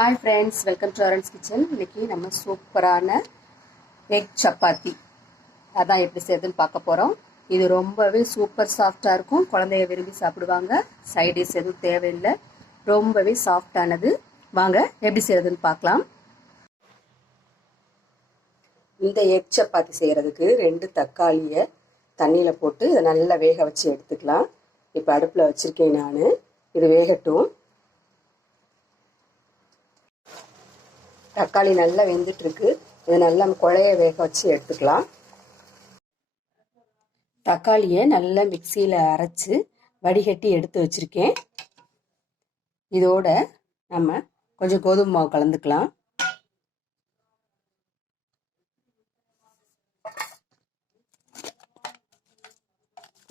Hi friends welcome to Aran's kitchen இன்றைக்கி நம்ம சூப்பரான எக் சப்பாத்தி. அதான் எப்படி செய்யுதுன்னு பார்க்க போகிறோம் இது ரொம்பவே சூப்பர் சாஃப்டாக இருக்கும். குழந்தைய விரும்பி சாப்பிடுவாங்க. சைடிஷ் எதுவும் தேவையில்லை. ரொம்பவே சாஃப்டானது வாங்க எப்படி செய்யறதுன்னு பார்க்கலாம். இந்த எக் சப்பாத்தி செய்கிறதுக்கு ரெண்டு தக்காளியை தண்ணியில் போட்டு இதை நல்லா வேக வச்சு எடுத்துக்கலாம். இப்போ அடுப்பில் வச்சுருக்கேன் நான். இது வேகட்டும். தக்காளி நல்லா வெந்துட்டு இருக்கு இதை நல்லா குழைய வேக வச்சு எடுத்துக்கலாம். தக்காளியை நல்லா மிக்சியில் அரைச்சு வடிகட்டி எடுத்து வச்சிருக்கேன். இதோட நம்ம கொஞ்சம் கோதுமை மாவு கலந்துக்கலாம்.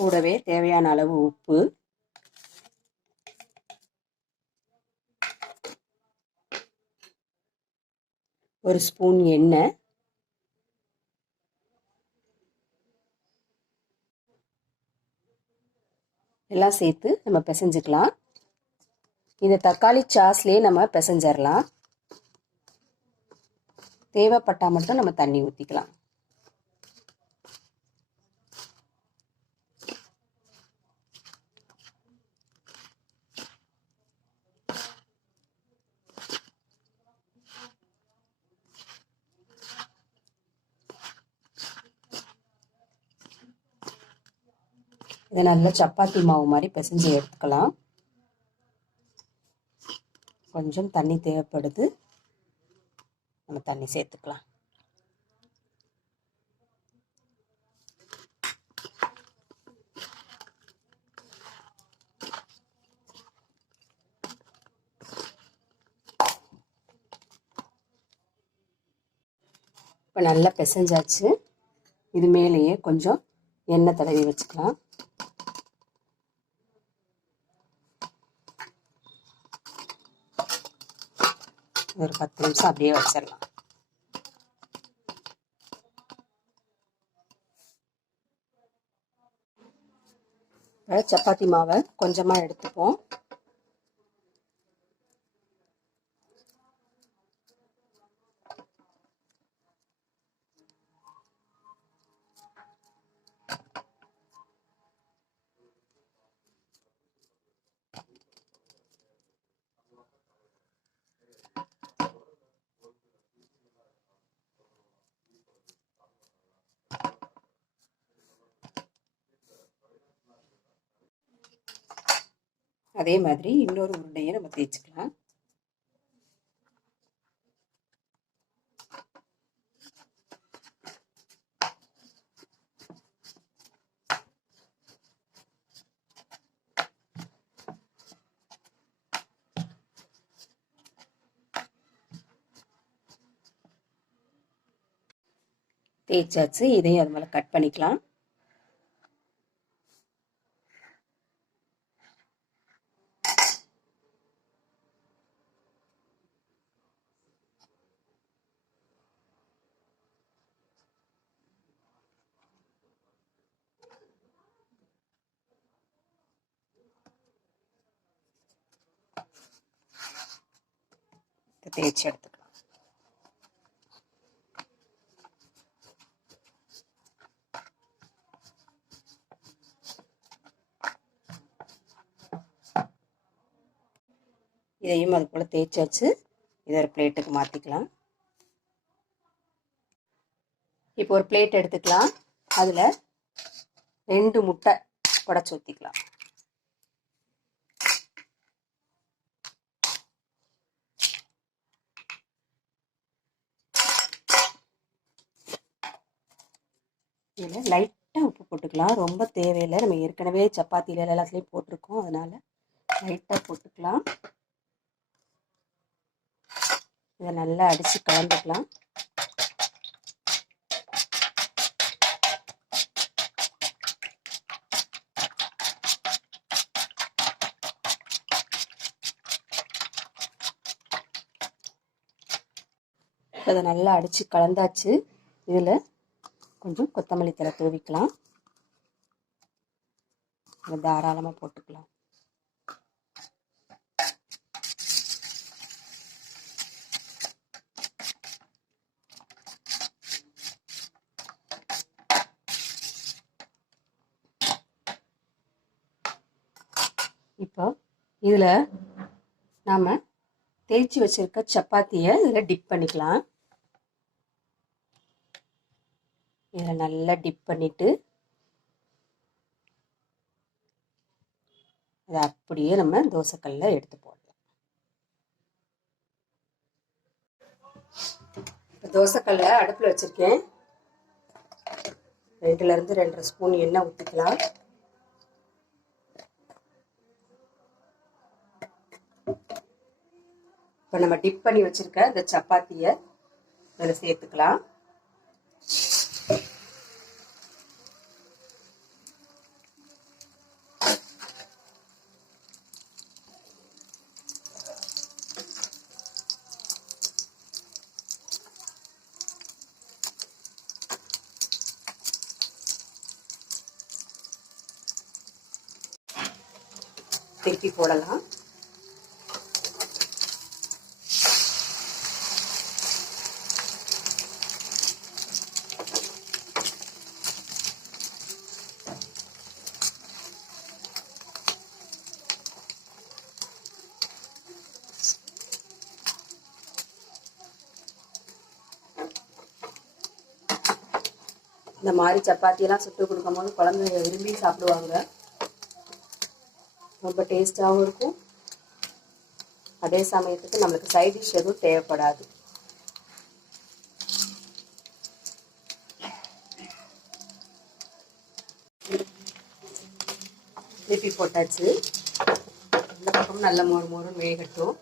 கூடவே தேவையான அளவு உப்பு ஒரு ஸ்பூன் எண்ணெய். எல்லாம் சேர்த்து நம்ம பிசைஞ்சுக்கலாம். இந்த தக்காளி சாஸ்லேயே நம்ம பிசைஞ்சிடலாம் தேவைப்பட்டால் மட்டும் நம்ம தண்ணி ஊற்றிக்கலாம் இதை நல்லா சப்பாத்தி மாவு மாதிரி பிசைஞ்சு எடுத்துக்கலாம். கொஞ்சம் தண்ணி தேவைப்படுது. நம்ம தண்ணி சேர்த்துக்கலாம். இப்போ நல்லா பிசைஞ்சாச்சு. இது மேலேயே கொஞ்சம் எண்ணெய் தடவி வச்சுக்கலாம். ஒரு பத்து நிமிஷம் அப்படியே வச்சிடலாம். சப்பாத்தி மாவை கொஞ்சமாக எடுத்துப்போம். அதே மாதிரி இன்னொரு உருண்டையை நம்ம தேய்ச்சிக்கலாம். தேய்ச்சாச்சு இதையும் அது மேலே கட் பண்ணிக்கலாம். தேய்ச்சி எடுத்துக்கலாம். இதையும் அது போல் தேய்ச்சி வச்சு இதை ஒரு பிளேட்டுக்கு மாற்றிக்கலாம் இப்போ ஒரு பிளேட் எடுத்துக்கலாம். அதில் ரெண்டு முட்டை உடச்சி ஊற்றிக்கலாம் இதில் லைட்டாக உப்பு போட்டுக்கலாம். ரொம்ப தேவையில்லை. நம்ம ஏற்கனவே சப்பாத்தியில் எல்லாத்துலேயும் போட்டிருக்கோம். அதனால் லைட்டாக போட்டுக்கலாம். இதை நல்லா அடித்து கலந்துக்கலாம். அதை நல்லா அடித்து கலந்தாச்சு. இதில் கொஞ்சம் கொத்தமல்லி தலை தூவிக்கலாம். தாராளமாக போட்டுக்கலாம். இப்போ இதில் நாம் தேய்ச்சி வச்சுருக்க சப்பாத்தியை இதில் டிப் பண்ணிக்கலாம். இதில் நல்லா டிப் பண்ணிவிட்டு அதை அப்படியே நம்ம தோசைக்கல்ல எடுத்து போடலாம். இப்போ தோசைக்கல்ல அடுப்பில் வச்சுருக்கேன். ரெண்டுலேருந்து ரெண்டரை ஸ்பூன் எண்ணெய் ஊற்றிக்கலாம் இப்போ நம்ம டிப் பண்ணி வச்சுருக்க இந்த சப்பாத்தியை அதில் சேர்த்துக்கலாம். திருப்பி போடலாம். இந்த மாதிரி சப்பாத்தியெல்லாம் சுட்டு கொடுக்கும்போது குழந்தைங்க விரும்பி சாப்பிடுவாங்க. ரொம்ப டேஸ்ட்டாகவும் இருக்கும். அதே சமயத்துக்கு நம்மளுக்கு சைட் டிஷ் எதுவும் தேவைப்படாது. திருப்பி போட்டாச்சு. இந்த பக்கம் நல்ல மோறு மோறும் வேகட்டும்.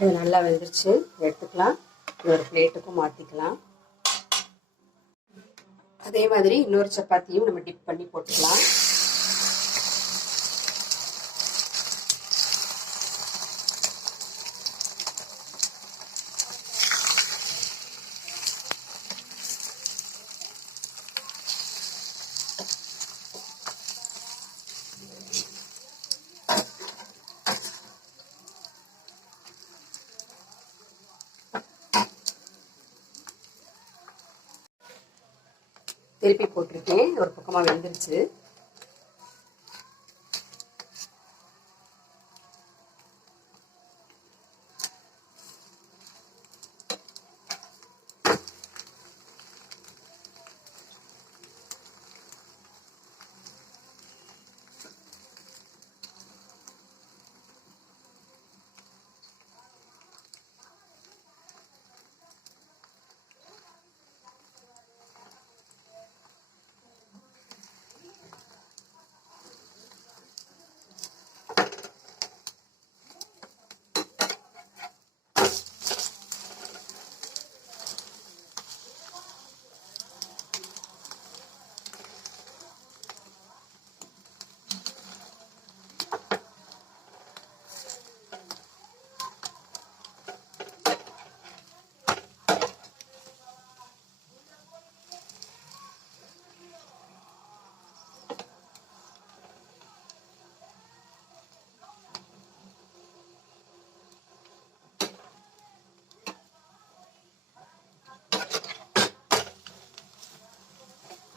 இது நல்லா வெந்துருச்சு. எடுத்துக்கலாம். ஒரு பிளேட்டுக்கும் மாற்றிக்கலாம் அதே மாதிரி இன்னொரு சப்பாத்தியும் நம்ம டிப் பண்ணி போட்டுக்கலாம். திருப்பி போட்டிருக்கேன். ஒரு பக்கமாக வெந்துருச்சு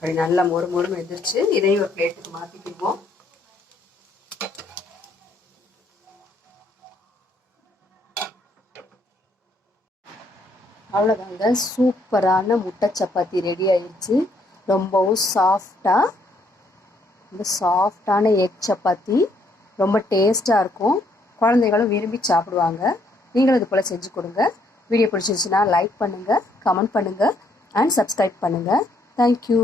அப்படி நல்லா மொறு மொறுன்னு வெந்துருச்சு. இதையும் ஒரு பிளேட்டுக்கு மாற்றிக்கிடுவோம் அவ்வளோதாங்க சூப்பரான முட்டை சப்பாத்தி ரெடி ஆயிடுச்சு ரொம்பவும் சாஃப்டாக ரொம்ப சாஃப்டான எக் சப்பாத்தி. ரொம்ப டேஸ்ட்டாக இருக்கும். குழந்தைகளும் விரும்பி சாப்பிடுவாங்க. நீங்களும் இது போல் செஞ்சு கொடுங்க. வீடியோ பிடிச்சிருச்சுன்னா லைக் பண்ணுங்கள் கமெண்ட் பண்ணுங்கள் அண்ட் சப்ஸ்கிரைப் பண்ணுங்கள் தேங்க்யூ